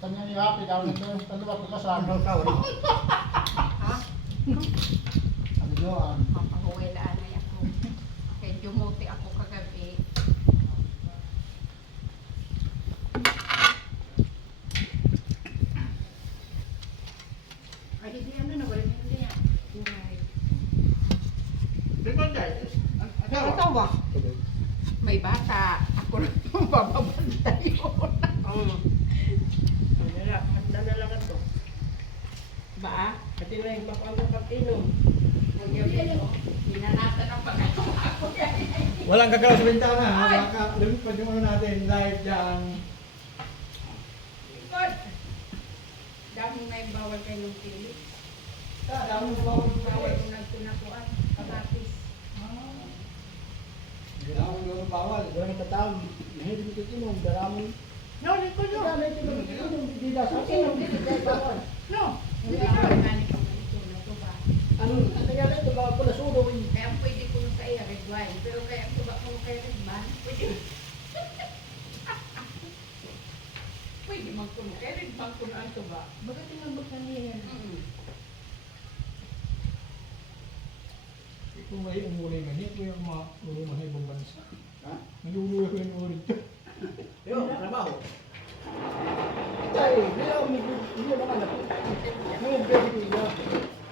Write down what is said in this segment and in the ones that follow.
Kanya ni Happy daw nito. Ano ba kung kasama ka? Ha? Ano yun? Papahuwilaan na ako. Kaya dumuti ako kagabi. Ay, hindi ano na, wala hindi yan. Di ba guys? Ito ba? May bata. Ako na itong bababantay yun. Dala lang ito. Ba? Pati na yung papang pag-inom. Hinanatan ang pagkakong ako yan. Walang gagalaw sa bintana. Ay! Lumipad yung ano natin. Live dyan. Good. Daming may bawal kayo ng pili. Dami mo Bawal kung nagtunakuan. Kamatis. Dami mo bawal. Doon yung katawag. Hindi mo inom. Darami. No, hindi ko no. Dami ito inom. Hindi daw sa inom. Hindi bawal. No. Hindi ko organic ang ito na ito ba? Ano? Ang nangyari ito. Bawal ko na sudo. Kaya ang pwede ko sa iya red wine. Pero kaya ang tuba ko kay red man, pwede. Pwede magkuno. Kaya red man kuno ang tuba. Bakit tinambag na niya yan? Kung may umuli nga, hindi ko yung mga ibang bansa. Ha? Naluluwa ko yung ulit ko. Yo, trabaho. Tay, hindi ako hindi ako anak. Nung baby ko yun.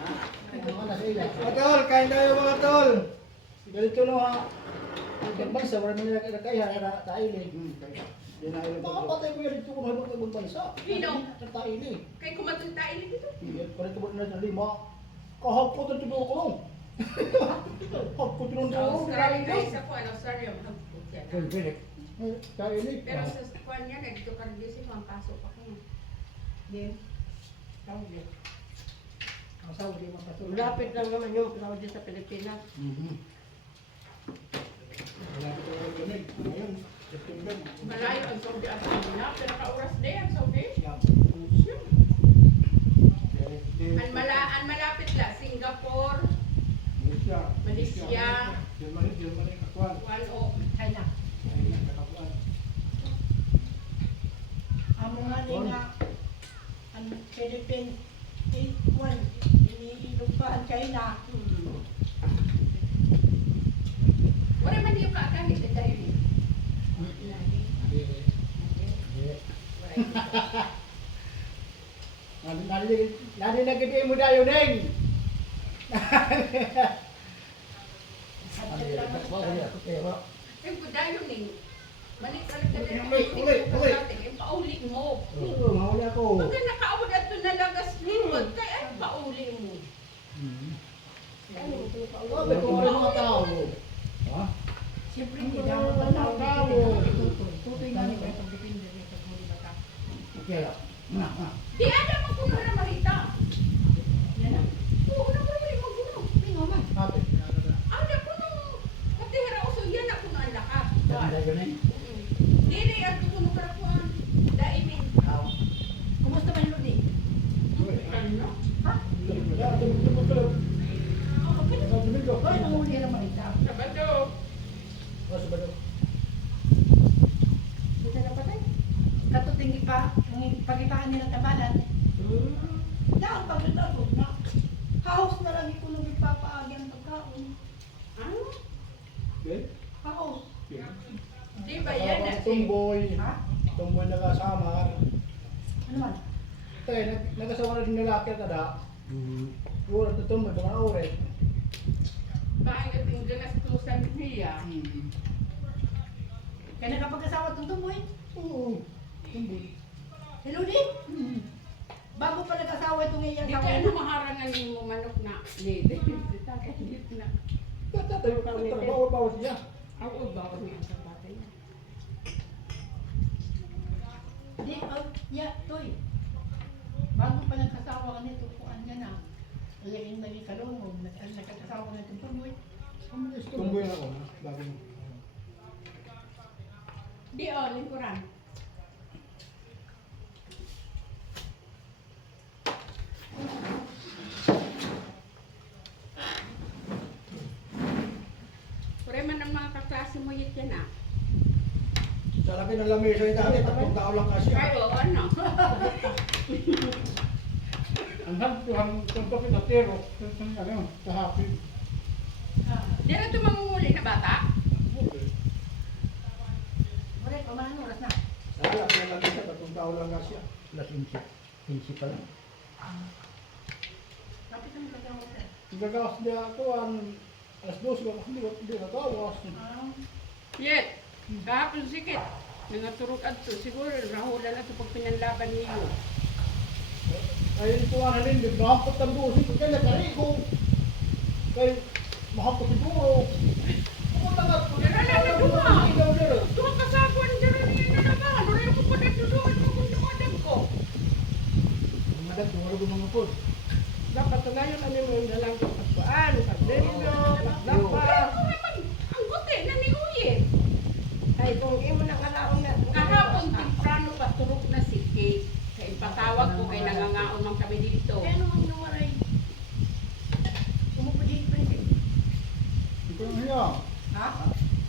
Ha? Mga anak ila. Mga tol, kain tayo mga tol. Ganito no ha. Ibang bansa, wala nila kaya na taili. Kaya. Yan na ilang pagkakas. Makapatay ko yan dito kung habang ibang bansa. Sino? Sa taili. Kaya kumatang tayo dito. Yan, parang ito na ng lima. Kahapon ito ito kulong. Hapon ito ng Australia guys ako, Australia magpapot yan. Taili. Pero sa kwan niya, nagdito ka rin kasi pasok ako na. Din. Saudi. Ang Saudi mapasulit. Malapit lang naman yung Saudi sa Pilipinas. Malapit ako ng lamig. Ngayon, September. Malayo ang Saudi Arabia. Pero ka-oras din ang Saudi. Ang malapit la, Singapore, Malaysia. Germany, Akuan. China. Amo nga ni nga, ang Philippines, 8-1, iniilog pa ang China. Wala man yung kakahit na tayo ni. Narinig mo tayo, Neng! Ay, kudayo ni. Balik-balik ka na. Uli. Pauli mo. Mahuli ako. Pagka nakaawad at doon nalagas likod, kaya ay pauli mo. Sabi ko rin mga tao. Ha? Siyempre, Hindi hindi daw daw mga tao. tutoy nga nila pag depende rin sa mga bata. Okay lang. Di ada mo kung na marita. Yan ang Oo, na mo rin magulo. pingo man. Sabi. Ada ko nung katihira ko so yan ako na ang lakas. Dahil ganun. Dili ang tukuno karakuan. Daimin. Kumusta man Ludi? Ano? Ha? Hoy, nanguli na malita. Sabado. Buta na patay. Katutingi pa, ang pagitaan nila tabanan. Dahil pagkatapos na, house na lang ikulong ipapaagi ang pagkaon. Ano? House. Di ba yan na? Tumboy. Ha? Tumboy nakasamar. Ano man? Tayo, nagkasama na din lalaki kada. Wala na tumboy, mga oras. Bakit ka tinggal na tusan niya? Kaya nakapag-asawa itong tumboy? Oo. Tumboy. Si Ludi? Bago pa nag-asawa itong iya Di ka ano maharangan mo manok na. Di kakahit na. Tayo, bawal siya. Ako ba ako niya sa batay niya? Di, ya, toy. Bago pa nag-asawa ka nito, kuan niya na. Laging naging kalungog, nag-asawa na itong tumboy. Tumboy na ako. Bagong. Di o, lingkuran. Pure man ang mga kaklase mo yun yan ah. Sa laki ng lamesa yung dati, 3 tao lang kasi. Ay, oo, ano? Ang kapit na tero. Ano, kahapin. Di na ito mamumuli na bata? Wala, pamahan oras na. Sala, kaya lang siya, tatong tao lang nga siya. Plus insi pa lang. Kapit ang gagawin ko. Ang gagawas niya ako, alas 12 ko, hindi nagawas. Yet, kahapon sikit. Nangaturog adto siguro nahula na ito pag pinanlaban niyo. Ayun po ang halin, mahapot ang dosi ko, kaya nagkari ko. Kaya mahapot siguro. Pumunta nga po. Doon kasabuan dyan niya na naman. Ano yung pupunit doon mo kung dumadag ko? Madag, wala ko mga po. Dapat na yun ano mo yung dalang pagpaan, pagdelo, paglapas. Ang guti na ni Uye. Ay kung imo nang alaon na. Kahapon temprano pa turok na si Kate. Kaya ipatawag ko kay nangangaon man kami dito. Kaya naman nawaray. Umupulit pa rin. Ito ang hiya. Ha?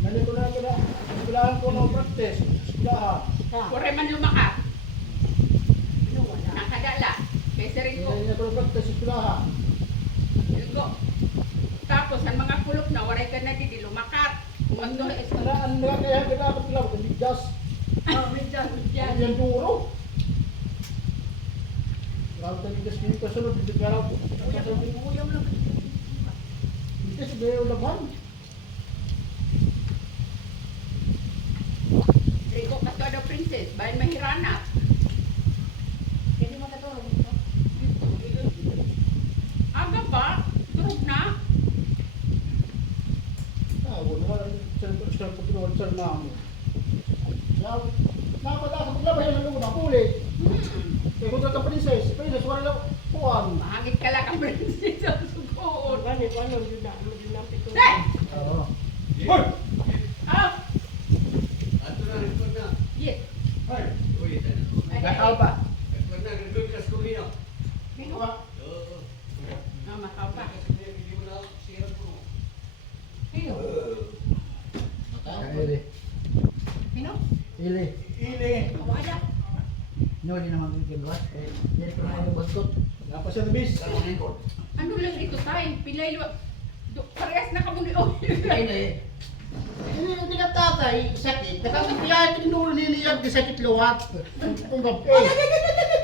Nali ko na ito na. Iskulahan ko ng practice. Iskulahan. Kuray man lumakas. Ano wala? Nakadala. Kay Sir Rico. Hindi na ko ng practice. Iskulahan. Rico. Tapos ang mga kulok na waray ka na di lumakat. Kumando is Ang mga kaya dapat lang, hindi just. Bigyan. Yan duro. Grabe tayo kasi yung kasunod, hindi ka raw. Uyam lang. Hindi kasi gaya ulaban. Rico Casado Princess. Bayan mahirana. Hindi makatulog dito. Aga ba? Turog na? Wala sir pagkuluan sir na mo. Napadasa paglabas yan ng luna, kulit. Kaya kung ka princess wala lang kuhan. Mahangit ka lang ang princess sa sugoon. Ano yun mo din ang pito. Hey! Oo. Hoy! Ah! Ato na, record na. Yes. Hoy! Uy, tayo. Nakao pa. Record na, record ka sa kumino. Ito ka. Oo. Ah, makaw pa. Kasi hindi mo na sirat mo. Sino? Ili. Sino? Ili. Ili. Wala. No, di naman kikibuhat. Hindi ko na yung bangkot. Napa siya na bis. Ano lang ito tayo? Pilay lo. Parehas na kamo ni Oil. Ili. Hindi ka tatay, sakit. Nakakapiyay ito yung niliyag di sakit luhat. Kung gabi.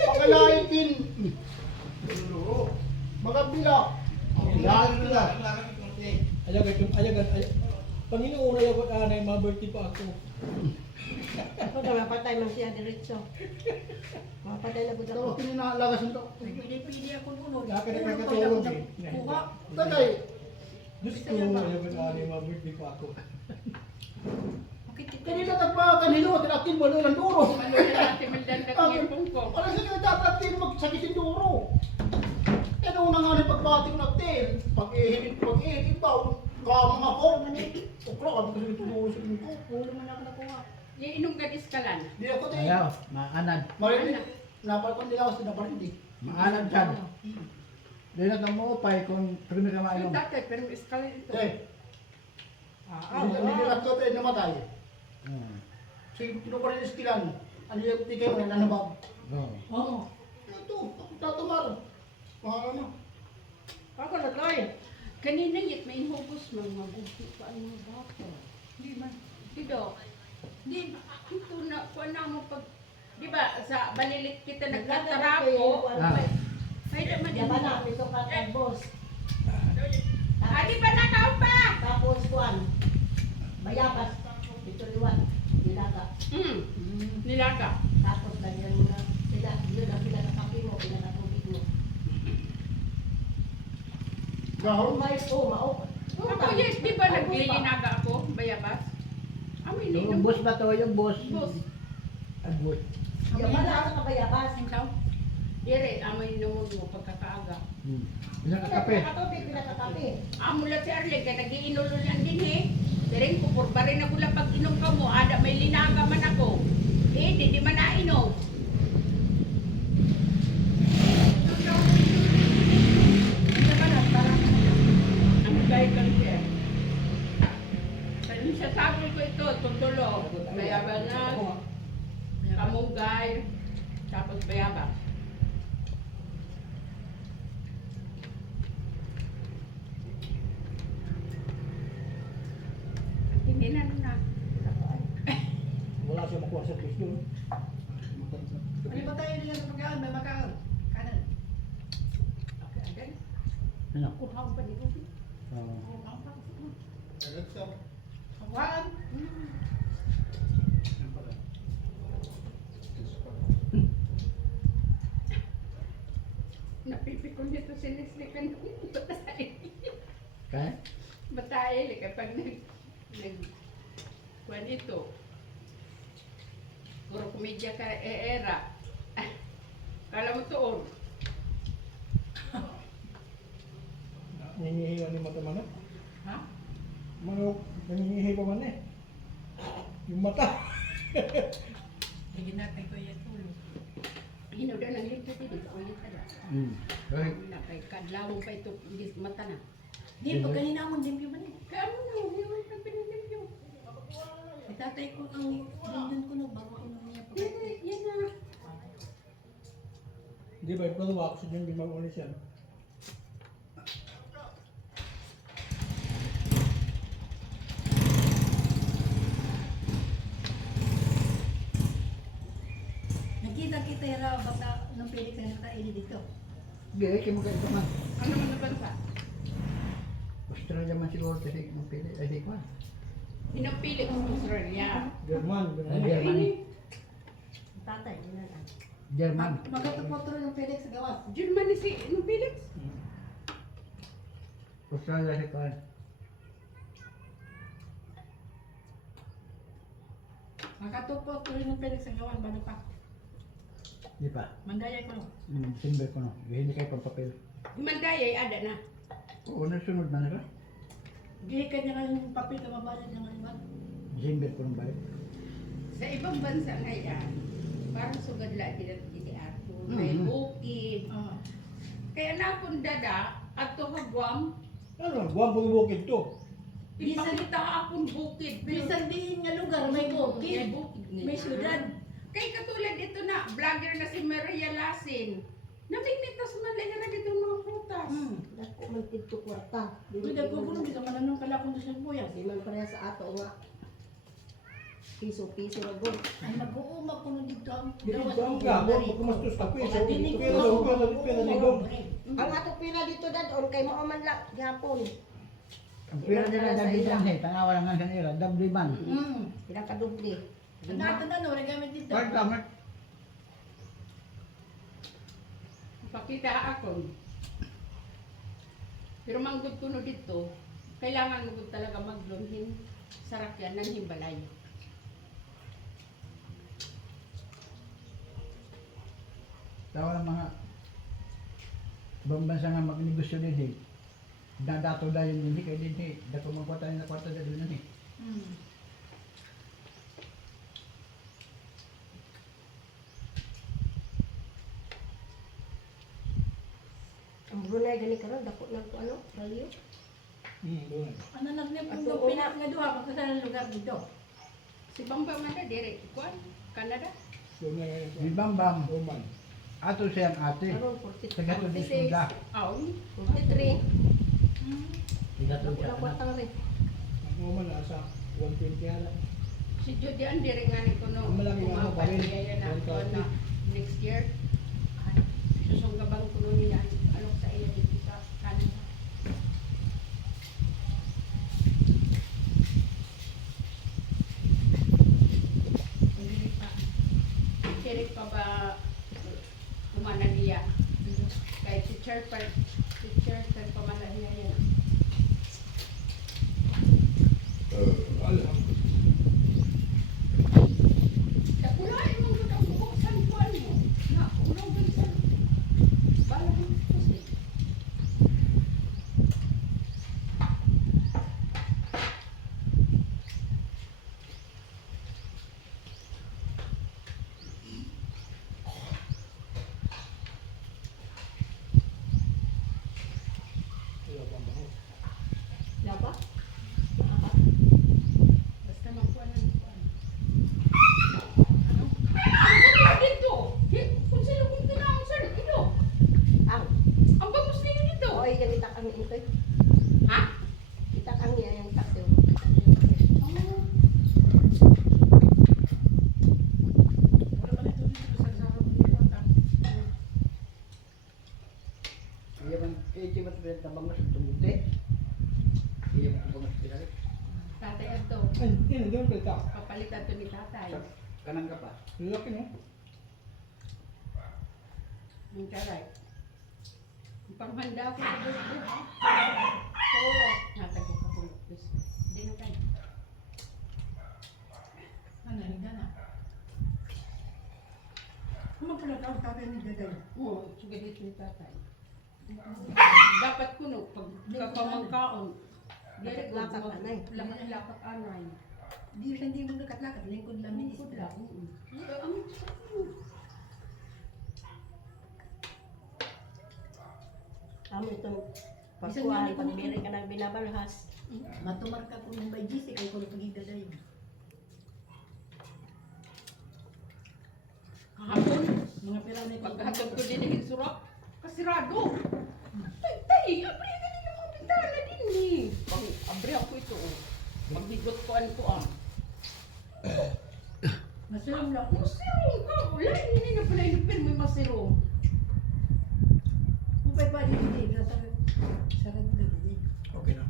Pagkalaitin. Magabila. Lahat nila. Ayagan. Panginoon ayaw ko na yung mga birthday pa ako. Ako na mapatay man siya diretso. Mapatay na gud Ito, ako. pinalagas nito. Pili ako nuno. Nakakita ka tulog eh. Kuha. Tatay. Gusto ko ayaw ko na yung mga birthday pa ako. Kanina kanino, tinakin mo lang duro. Ano na natin maldan na kiyong ko. Wala siya nagtatatin magsakitin duro. Eh, nung nga rin pagbati ko natin, pag-ihigit ba, mga ko, ukro, kami kasi tuturo sa inyo ko. Ulo man ako nakuha. Iinom ka diskalan. Di ako tayo. Ayaw, maanad. Marinig, napalakon nila ako sa naparinig. Maanad siya. Di na ka mo upay kung primi ka Yung mainom. dati, pero iskalan ito. Eh, hindi na ko tayo namatay. Sige, tino pa rin iskilan. Ano yung tigay mo, nanabag. Oo. Ito, tatumar. Mahal na. Ako na tayo. Kanina yet may hubos mga gusto pa ang mga bata. Hindi man. Dido. Di ba? Ito na, kuha na mo pag... Di ba, sa balilit kita nagtatarapo. Pwede man din. Yaman na, ito ka kay boss. Di ba nakaw pa? Tapos kuan. Bayabas. Dito liwan. Nilaga. Nilaga. Tapos ganyan mo na. Yun ang pinakakapi mo, pinakatubig mo. Gahon. May mao. Ako yes, di ba naglilinaga ako? Bayabas? Amoy Yung nino. bus ba to? Yung bus. Bus. Ang bus. Yaman na sa bayabas. Ikaw? Dire, amoy numod mo pagkakaaga. Ilang kakape? Pinakatubig, pinakakapi. Amulat si Arlen, kaya nag-iinulo lang din eh. Diring kupurba rin ako lang pag inom ka mo. Ada may linaga man ako. Eh, di man nainom. Yaman na, parang Ang gay ka siya. Kaya siya sabi ko ito, tutulo. Bayabas na, kamunggay, tapos bayabas. doon. Ano ba tayo nila sa pagkaan? May makaan. Kanan. Okay, adan. Ano? Kuhaw pa dito. Oo. Kuhaw pa. Agad sa. Kawan. Yan pala. Napipikon nito si Leslie kanina. Kaya? Matay kapag kuan ito. Puro komedya ka era. Kala mo tuon. Nangingihi ni mata man. Ha? Manok, nangingihi pa man eh. Yung mata. Hindi natin ko yan tulo. Hino daw nang lito dito. Ulit ka daw. Right. Na kay kadlawong pa ito mata na. Di, pag kanina akong limpyo man eh. Kaya mo na, hindi mo pa pinilimpyo. Itatay ko ang dindon ko no, bago ko nung niya pag- Yan na. Di ba, ito ako sa dyan, di mag-ulis yan. Nakita kita yung raw baka nung pili ka nakaili dito. Gaya kayo magkaiba man. Ano man na bansa? Australia man siguro kasi ng pili. Ay, di ko. Pinapili ko sa Australia. German, ganun. Germany. Tatay, yun na lang. German. Magkatapotro yung pili sa gawas. Germany si Felix. Australia si Kuan. Magkatapotro yung pili sa gawas, bano pa. Di pa. Mandaya ko no. Timber ko no. Hindi kayo pang papel. Himandayay ada na. Oo, nasunod na nila. Di ka niya yung papel ka mabayad ng aliman. Timber ko nung balik. Sa ibang bansa ngayon, parang sugad lang din at Arto. May Mhm. bukid. Ah. Kaya napon dada at Guam, Ano, buwan bukid to. Bisan- ipakita akong bukid. Bisan diin nga lugar, may May bukid. bukid May syudad. Kay katulad ito na, vlogger na si Maria Lasin. Namimitas man lang na dito mga prutas. Dako man tidto kwarta. Uy, nagkukulong di ka mananong kalakong sa buya. Di man pareha sa ato nga. Piso-piso ra gud. Ay, mag-uumag ko nung dito ang Dito gawas. ang gabo, kumastos ka piso. Dinig Pero ko. pero pero ligong. Ang ato pila dito dadon kay mao man la gihapon. Ang pira nila dahil dyan eh. Tanawa lang nga sa nila. Dabli man. Pila ka dubli. Ang nato na no, nagamit dito. Pag tamat. Pakita ako. Pero manggod ko no dito, kailangan mo talaga maglumhin sa rakyan ng himbalay. Tawa ng mga ibang bansa nga magnegosyo din eh. Nadato dahil hindi kayo din eh. Dato mga kwarta na kwarta dahil nun eh. Ang Brunei gani karon dako nang ko ano, value. Doon. Ano na niya Ato, kung pinak nga duha pagkasalan lugar dito. Si Bamba man na dire, kuan, Canada. Doon na ngayon. Di Bambam. Roman. Ato siyang ate. Karon Sa gato di suda. Aw, 43. Sa gato Dako siya na kwarta anak. rin. Ang Roman nasa 120 hala. si Judy ang dire nga ni kuno. Ang malaki nga ako, kumapal bali. niya na 130. kuan na next year. Ay, susunggaban kuno nila ano sa iya dito sa Canada. Hindi pa. Hindi pa ba kumana niya? Kahit teacher pa pamana niya yan. Alam. Kapulain mo ka buksan kuan mo. Na, ulang sa balang kasi. Dapat? Dapat. kabangos ang tumuti. Iya mo kabangos pinalik. Tatay Adto, Ay, hindi na doon kita. papalitan to ni tatay. Sa kanang ka pa. Laki no? Yung karay. Panghanda ko sa birthday. Oo. Natay ko kapulot. Hindi na tayo. Ano, hindi na. Ano pala tawag tatay ni Daday? Oo, sugalit ni tatay. Dapat kuno, pag kapamangkaon. Lakat anay. Lakat anay. Hindi mo lakat-lakat, lingkod lang ni Lingkod Isla. lang. Amo itong pagkuhan, pagbiri ka ng binabalhas. Matumar ka kung nang may GC kay kulo pagi Daday. Kahapon, Mga pira na pagkahatag ko din yung surap, kasirado. Tay, abri ka din ang mga bintana din eh. Pag abri ako ito, oh. Paghigot ko ano ko ah. Masarap lang. Masirong ka, wala, hindi na pala yung pero may masirong. Upay pa din, sarap na din. Okay na.